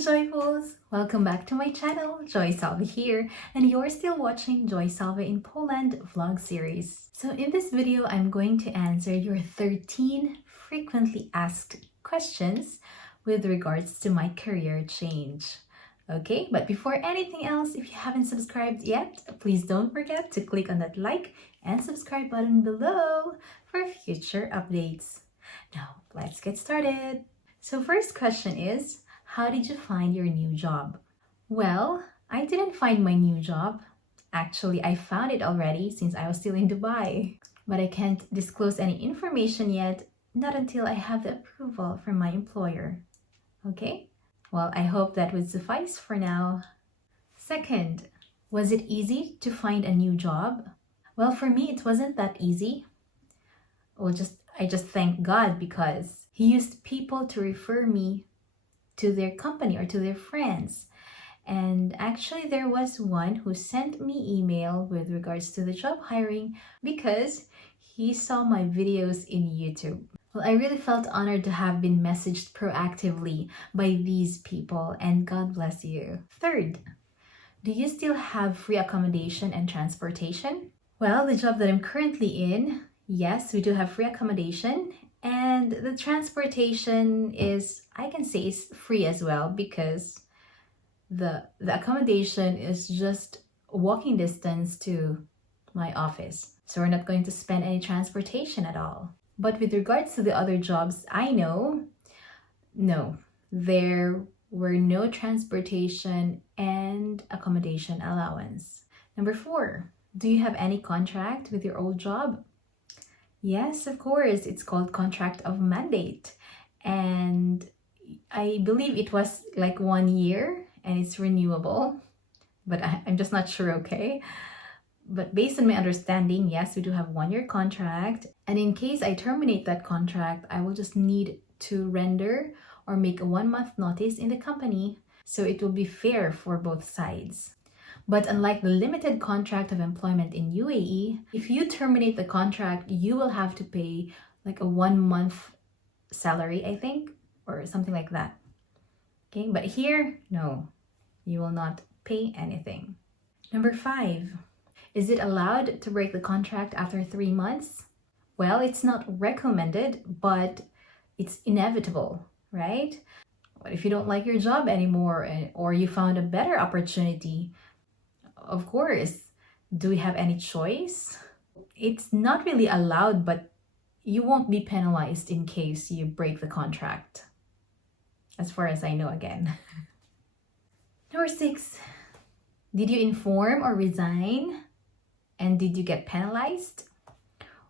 Joyfuls! Welcome back to my channel, JoySalve here, and you're still watching JoySalve in Poland vlog series. So in this video, I'm going to answer your 13 frequently asked questions with regards to my career change. Okay, but before anything else, if you haven't subscribed yet, please don't forget to click on that like and subscribe button below for future updates. Now, let's get started. So first question is, how did you find your new job? Well, I didn't find my new job. Actually, I found it already since I was still in Dubai. But I can't disclose any information yet, not until I have the approval from my employer. Okay? Well, I hope that would suffice for now. Second, was it easy to find a new job? Well, for me, it wasn't that easy. I just thank God because He used people to refer me to their company or to their friends. And actually there was one who sent me email with regards to the job hiring because he saw my videos in YouTube. Well, I really felt honored to have been messaged proactively by these people, and God bless you. Third, do you still have free accommodation and transportation? Well, the job that I'm currently in, yes, we do have free accommodation. And the transportation is, I can say, is free as well because the accommodation is just walking distance to my office. So we're not going to spend any transportation at all. But with regards to the other jobs I know, no, there were no transportation and accommodation allowance. Number 4, do you have any contract with your old job? Yes, of course. It's called contract of mandate. And I believe it was like 1 year and it's renewable. But I'm just not sure, okay? But based on my understanding, yes, we do have 1-year contract. And in case I terminate that contract, I will just need to render or make a 1-month notice in the company. So it will be fair for both sides. But unlike the limited contract of employment in UAE, if you terminate the contract, you will have to pay like a 1-month salary, I think, or something like that. Okay, but here, no, you will not pay anything. Number 5, is it allowed to break the contract after 3 months? Well, it's not recommended, but it's inevitable, right? What if you don't like your job anymore or you found a better opportunity? Of course, do we have any choice? It's not really allowed, but you won't be penalized in case you break the contract. As far as I know again. Number 6, did you inform or resign? And did you get penalized?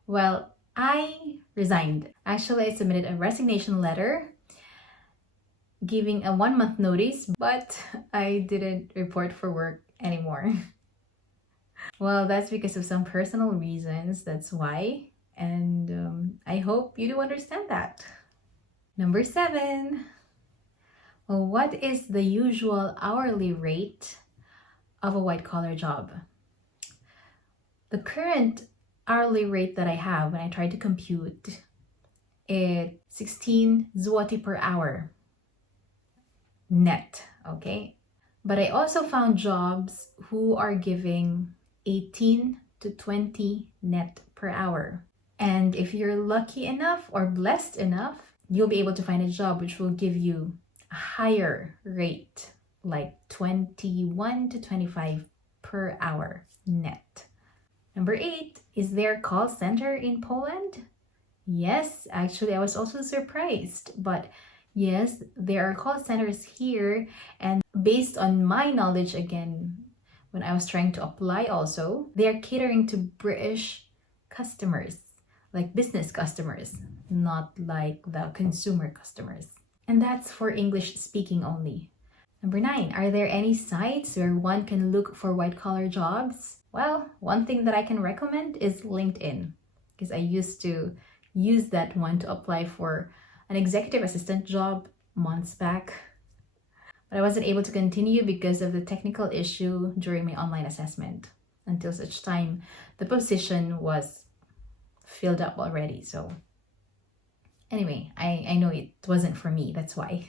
Well, I resigned. Actually, I submitted a resignation letter giving a 1-month notice, but I didn't report for work anymore. Well, that's because of some personal reasons, that's why. And I hope you do understand that. Number 7, well, what is the usual hourly rate of a white-collar job? The current hourly rate that I have when I try to compute, it's 16 zloty per hour net, okay? But I also found jobs who are giving 18 to 20 net per hour. And if you're lucky enough or blessed enough, you'll be able to find a job which will give you a higher rate, like 21 to 25 per hour net. Number 8, is there a call center in Poland? Yes, actually, I was also surprised, but yes, there are call centers here, and based on my knowledge again, when I was trying to apply also, they are catering to British customers, like business customers, not like the consumer customers. And that's for English speaking only. Number 9, are there any sites where one can look for white-collar jobs? Well, one thing that I can recommend is LinkedIn, because I used to use that one to apply for an executive assistant job months back. But I wasn't able to continue because of the technical issue during my online assessment until such time the position was filled up already. So anyway, I know it wasn't for me, that's why.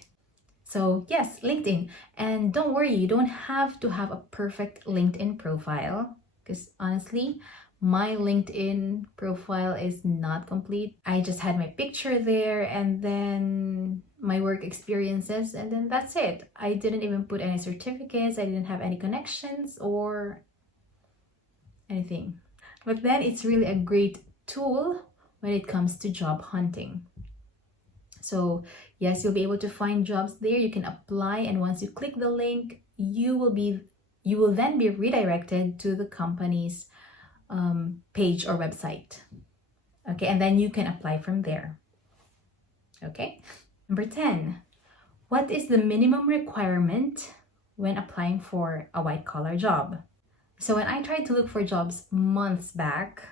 So yes, LinkedIn. And don't worry, you don't have to have a perfect LinkedIn profile, because honestly, my LinkedIn profile is not complete. I just had my picture there and then my work experiences, and then that's it. I didn't even put any certificates. I didn't have any connections or anything. But then it's really a great tool when it comes to job hunting. So yes, you'll be able to find jobs there. You can apply, and once you click the link, you will then be redirected to the company's page or website. Okay, and then you can apply from there. Okay. Number 10, what is the minimum requirement when applying for a white collar job? So when I tried to look for jobs months back,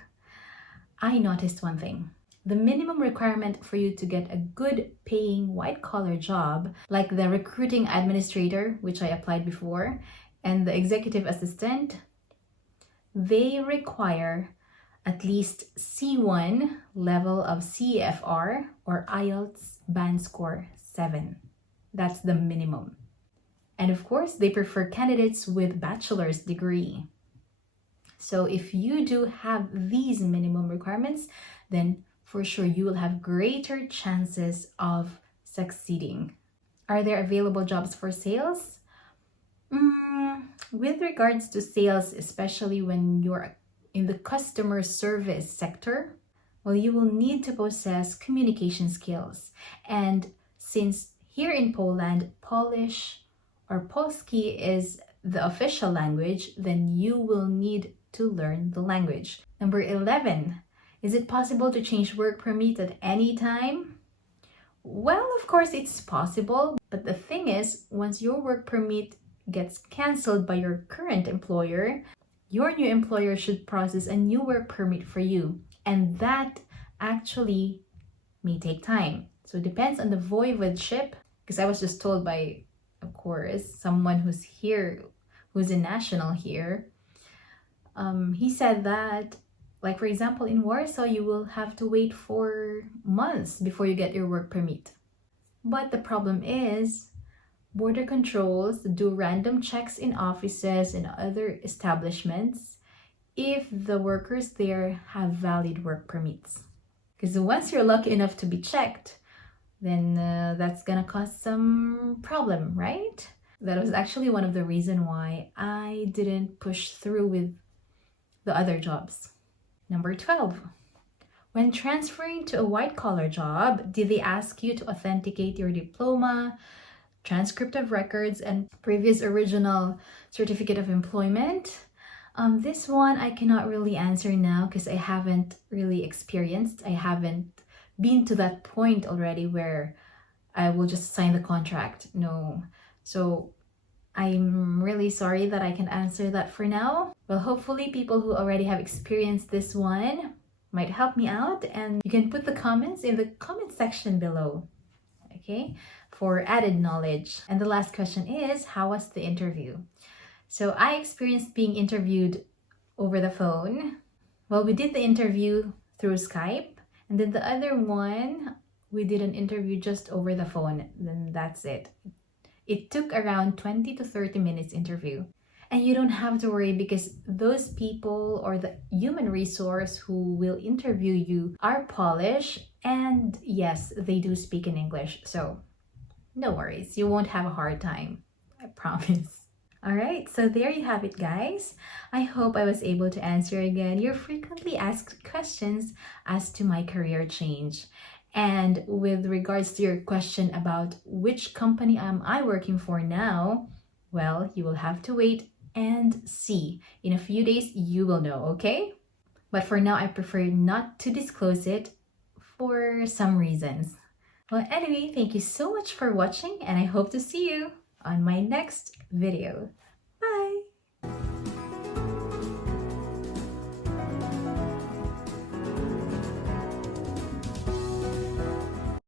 I noticed one thing. The minimum requirement for you to get a good paying white collar job, like the recruiting administrator, which I applied before, and the executive assistant, they require at least C1 level of CFR or IELTS band score 7. That's the minimum. And of course, they prefer candidates with bachelor's degree. So if you do have these minimum requirements, then for sure you will have greater chances of succeeding. Are there available jobs for sales? With regards to sales, especially when you're in the customer service sector, well, you will need to possess communication skills. And since here in Poland, Polish or Polski is the official language, then you will need to learn the language. Number 11, is it possible to change work permit at any time? Well, of course it's possible, but the thing is, once your work permit gets canceled by your current employer, your new employer should process a new work permit for you. And that actually may take time. So it depends on the voivodeship, because I was just told by, of course, someone who's here, who's a national here. He said that, like for example, in Warsaw, you will have to wait for months before you get your work permit. But the problem is, border controls do random checks in offices and other establishments if the workers there have valid work permits. Because once you're lucky enough to be checked, then that's gonna cause some problem, right? That was actually one of the reasons why I didn't push through with the other jobs. Number 12, when transferring to a white collar job, did they ask you to authenticate your diploma, transcript of records, and previous original certificate of employment? This one I cannot really answer now because I haven't really experienced. I haven't been to that point already where I will just sign the contract. No. So I'm really sorry that I can answer that for now. Well, hopefully people who already have experienced this one might help me out, and you can put the comments in the comment section below, okay, for added knowledge. And the last question is, how was the interview? So I experienced being interviewed over the phone. Well, we did the interview through Skype, and then the other one, we did an interview just over the phone. Then that's it. It took around 20 to 30 minutes interview. And you don't have to worry because those people or the human resource who will interview you are Polish, and yes, they do speak in English. So no worries, you won't have a hard time, I promise. All right, so there you have it, guys. I hope I was able to answer again your frequently asked questions as to my career change. And with regards to your question about which company am I working for now, well, you will have to wait and see. In a few days, you will know, okay? But for now, I prefer not to disclose it for some reasons. Well, anyway, thank you so much for watching, and I hope to see you on my next video.